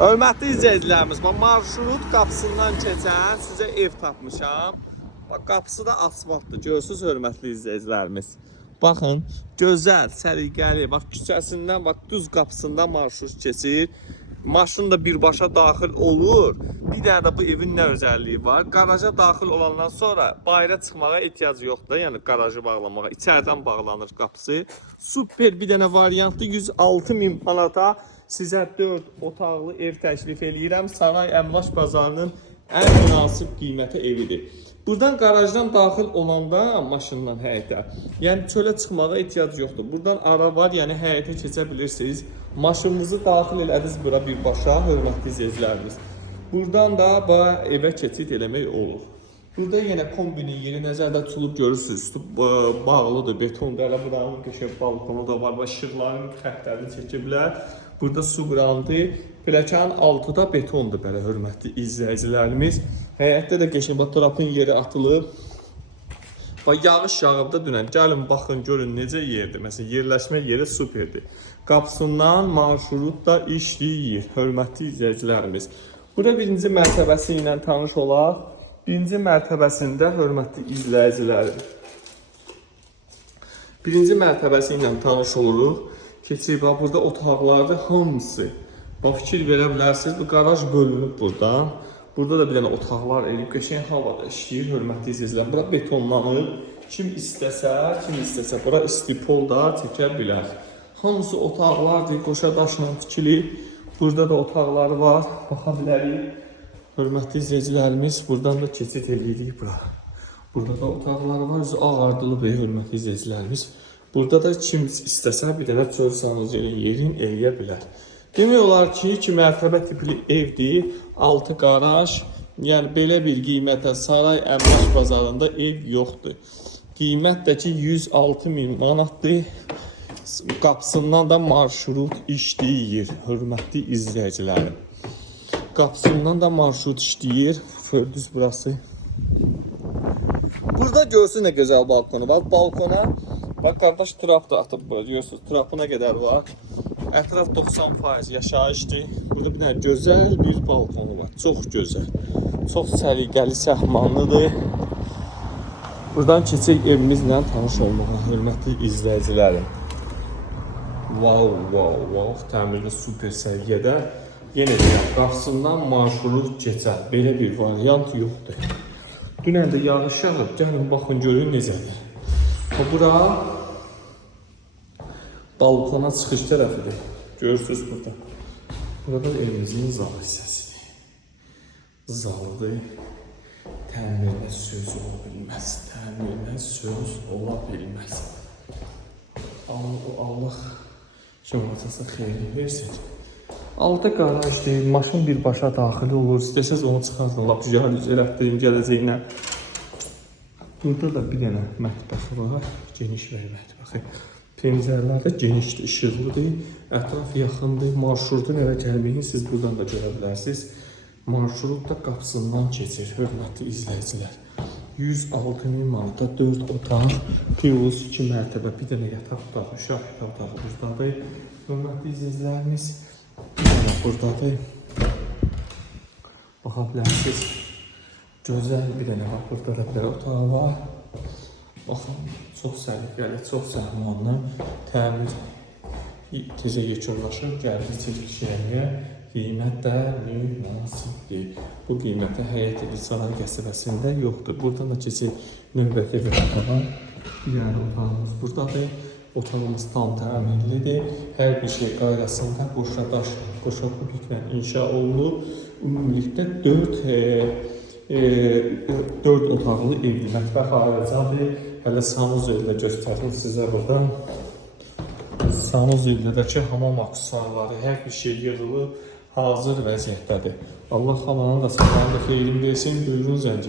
Hörmətli izləyicilərimiz, marşrut qapısından keçən sizə ev tapmışam. Bax, qapısı da asfaltdır. Görürsünüz hörmətli izləyicilərimiz. Baxın, gözəl, səliqəli. Bax, küçəsindən, bax, düz qapısından marşrut keçir. Maşın da birbaşa daxil olur. Bir dənə də bu evin nə özəlliyi var? Qaraja daxil olandan sonra bayıra çıxmağa ehtiyac yoxdur. Yəni qarajı bağlamağa, içərdən bağlanır qapısı. Super bir dənə variantlı 106.000 manata sizə 4 otaqlı ev təklif eləyirəm. Saray Əmlak Bazarının ən münasib qiymətə evidir. Buradan qarajdan daxil olanda maşından həyətə, yəni çölə çıxmağa ehtiyac yoxdur. Buradan ara var, yəni həyətə keçə bilirsiniz. Maşınınızı daxil elədiniz bura birbaşa, hörmətli izləyicilərimiz. Buradan da evə keçid eləmək olur. Burada yenə kombinin yeri nəzərdə tutulub görürsünüz. Üstü bağlıdır, betondur. Elə buranın qəşəng balkonu da var. İşıqların xəttlərini çəkə bilər. Burada su qrandı. Pləkanın altı da betondur belə hörmətli izləyicilərimiz. Həyətdə də qəşəng trapın yeri atılıb. Yağış yağıb da dünən. Gəlin baxın, görün necə yerdir. Məsələn, yerləşmə yeri superdir. Qapısından marşrut da işləyir hörmətli izləyicilərimiz. Burada birinci mərtəbəsi ilə tanış olaq. Birinci mərtəbəsində hörmətli izləyicilərim. Birinci mərtəbəsi ilə tanış oluruq. Keçib, burada otaqlarda hamısı. Fikir verə bilərsiniz, bu qaraj bölünüb buradan. Burada da bir dənə otaqlar eləyib, qəşəng havada işləyir, hörmətli izləyicilərim. Bura betonlanır. Kim istəsə, bura istipol da çəkə bilər. Hamısı otaqlardır, qoşa daşla tikilib. Burada da otaqları var, baxa bilərik. Hörmətli izləyicilərimiz, buradan da keçid eləyirik bura. Burada da otaqları var, ağardılıb hörmətli izləyicilərimiz. Burada da kim istəsə bir dənə çöl sanuceli yerin eləyə bilər. Demək olar ki, 2 mərtəbə tipli evdir, 6 qaraj. Yəni belə bir qiymətə Saray Əmlak Bazarında ev yoxdur. Qiymət də ki 106.000 manatdır. Qapısından da marşrut işləyir, hörmətli izləyicilərim. Qapısından da marşrut işləyir. Gördünüz burası. Burada görsün nə gözəl balkonu var. Balkona bax qardaş trap da atıb görürsünüz. Trapına qədər var. Ətraf 90% yaşayışdır. Burada bir dənə gözəl bir balkonu var. Çox gözəl. Çox səliqəli, səhmanlıdır. Buradan keçək evimizlə tanış olmağa, hörmətli izləyicilərim. Wow. Təmirli super səviyyədə. Yenə deyəm, qapısından marşrut keçər. Belə bir variant yoxdur. Dünən də yağış yağıb, gəlin baxın, görün necədir. Bura balkona çıxış tərəfidir. Görürsünüz burada. Burada evimizin zal hissəsidir. Zalıdır. Təmirlə söz ola bilməz. Təmirlə söz ola bilməz. Allah şəmatası xeyri versin. 6 qarajdır, maşın birbaşa daxil olur. İstəsəz onu çıxardın, lap gələcəyim gələcəyinə. Burada da bir dənə mətbəxi var, geniş bir mətbəxi. Pəncərələr də genişdir, işıqlıdır, ətraf yaxındır. Marşrutun evə gəlməyini siz buradan da görə bilərsiniz. Marşrut da qapısından keçir, hörmətli izləyicilər. 106.000 manata 4 otaq, plus 2 mərtəbə, bir dənə yataq otağı, uşaq yataq otağı buradadır. Hörmətli izləyicilərimiz, buradadır. Baxa bilərsiniz. Gözəl bir dənə var. Burada da bir otağı var. Baxın, çox səliqəli, çox səhmanlı, təmiz, tezə yekunlaşır, gəldi çəkişləriyə. Qiymət də münasibdir. Bu qiymətə həyət evi Saray qəsəbəsində yoxdur. Buradan da keçib növbəti bir otağa. Bir dənə otağımız buradadır. Otağımız tam təmirlidir. Hər bir şey qayrasında qoşa daş, qoşa kubiklə inşa olunub. Ümumilikdə 4 otaqlı evli mətbəx ayrıcadır. Hələ sanuzellə göstərim sizə burada. Sanuzellədəki hamam aksesuarları, hər bir şey yığılıb, hazır vəziyyətdədir. Allah hamamın da sağlamlıq xeyrin versin, buyurun zəncir.